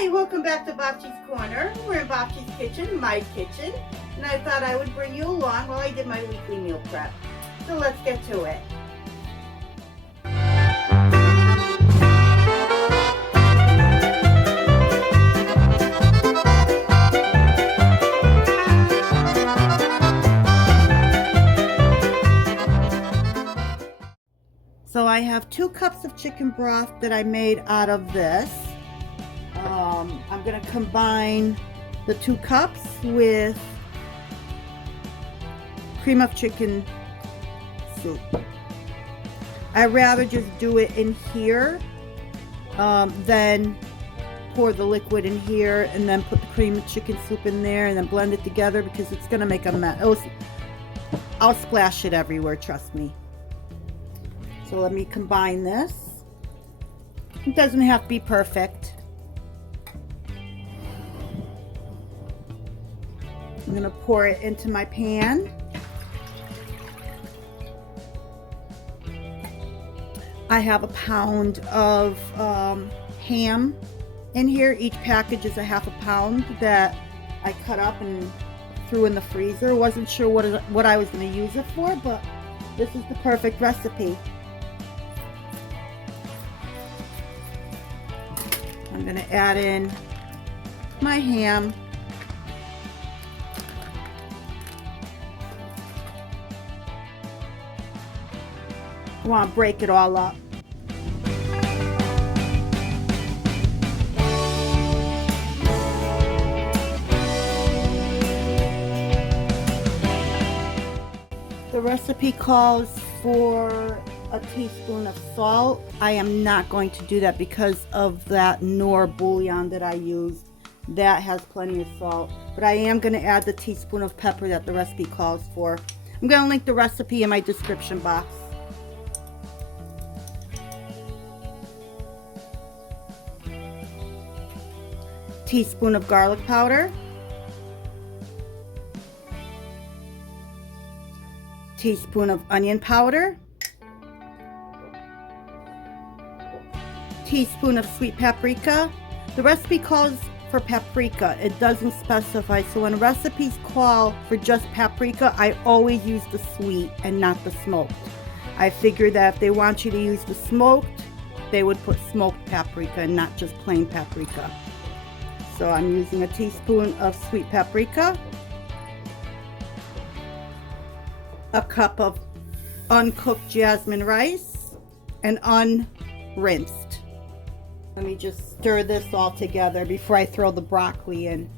Hi, welcome back to Bocce's Corner. We're in Bocce's kitchen, my kitchen, and I thought I would bring you along while I did my weekly meal prep. So let's get to it. So I have 2 cups of chicken broth that I made out of this. I'm going to combine the 2 cups with cream of chicken soup. I'd rather just do it in here than pour the liquid in here and then put the cream of chicken soup in there and then blend it together, because it's going to make a mess. I'll splash it everywhere, trust me. So let me combine this. It doesn't have to be perfect. I'm going to pour it into my pan. I have a pound of ham in here. Each package is a half a pound that I cut up and threw in the freezer. Wasn't sure what I was going to use it for, but this is the perfect recipe. I'm going to add in my ham. I want to break it all up. The recipe calls for a teaspoon of salt. I am not going to do that because of that Knorr bouillon that I used. That has plenty of salt, but I am going to add the teaspoon of pepper that the recipe calls for. I'm going to link the recipe in my description box. Teaspoon of garlic powder, teaspoon of onion powder, teaspoon of sweet paprika. The recipe calls for paprika. It doesn't specify, so when recipes call for just paprika, I always use the sweet and not the smoked. I figured that if they want you to use the smoked, they would put smoked paprika and not just plain paprika. So I'm using a teaspoon of sweet paprika, a cup of uncooked jasmine rice, and unrinsed. Let me just stir this all together before I throw the broccoli in.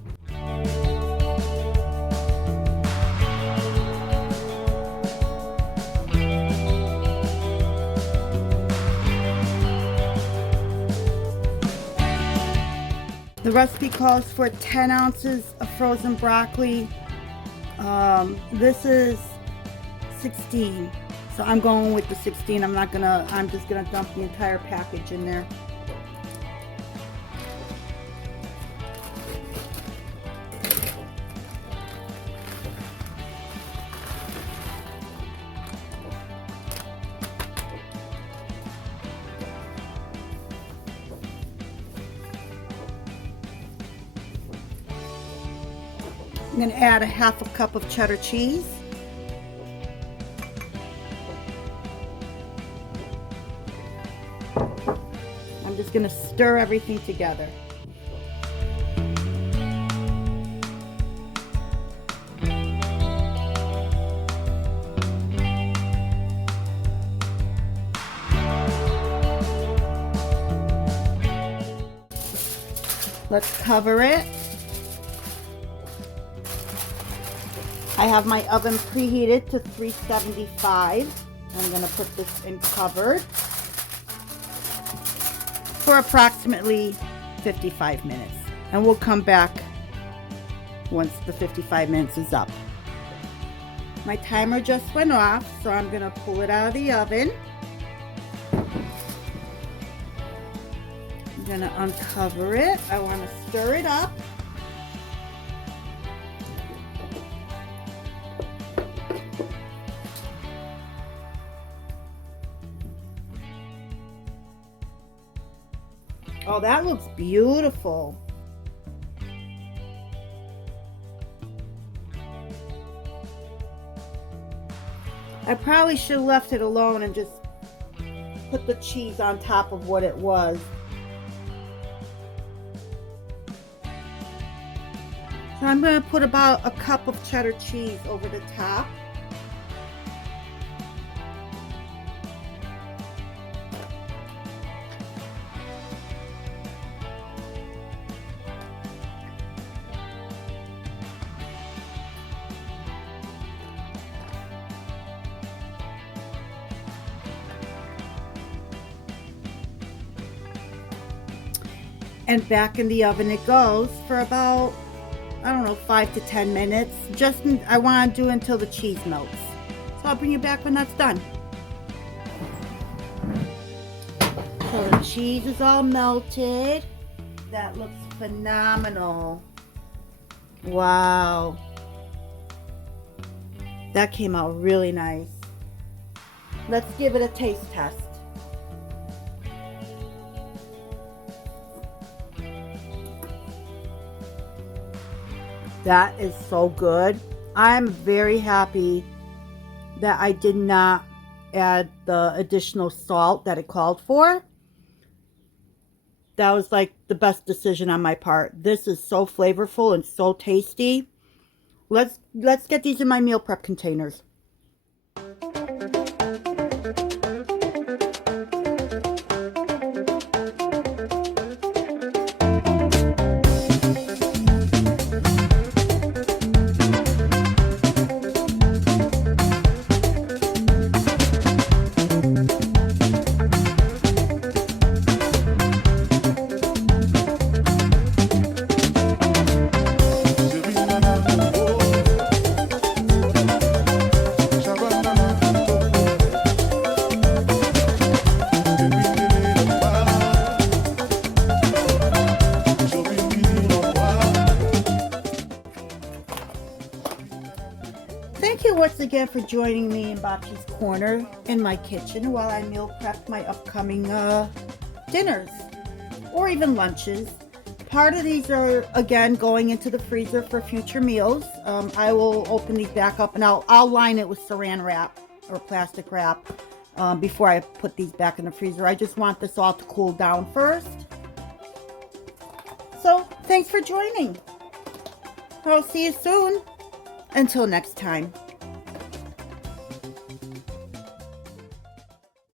The recipe calls for 10 ounces of frozen broccoli. This is 16, so I'm going with the 16. I'm just gonna dump the entire package in there. I'm going to add a half a cup of cheddar cheese. I'm just going to stir everything together. Let's cover it. I have my oven preheated to 375. I'm going to put this in covered for approximately 55 minutes. And we'll come back once the 55 minutes is up. My timer just went off, so I'm going to pull it out of the oven. I'm going to uncover it. I want to stir it up. Oh, that looks beautiful. I probably should have left it alone and just put the cheese on top of what it was. So I'm going to put about a cup of cheddar cheese over the top. And back in the oven it goes for about, I don't know, 5 to 10 minutes. I want to do until the cheese melts. So I'll bring you back when that's done. So the cheese is all melted. That looks phenomenal. Wow. That came out really nice. Let's give it a taste test. That is so good. I'm very happy that I did not add the additional salt that it called for. That was like the best decision on my part. This is so flavorful and so tasty. Let's get these in my meal prep containers. Thank you once again for joining me in Bachi's Corner in my kitchen while I meal prep my upcoming dinners or even lunches. Part of these are, again, going into the freezer for future meals. I will open these back up and I'll line it with saran wrap or plastic wrap before I put these back in the freezer. I just want this all to cool down first. So, thanks for joining. I'll see you soon. Until next time.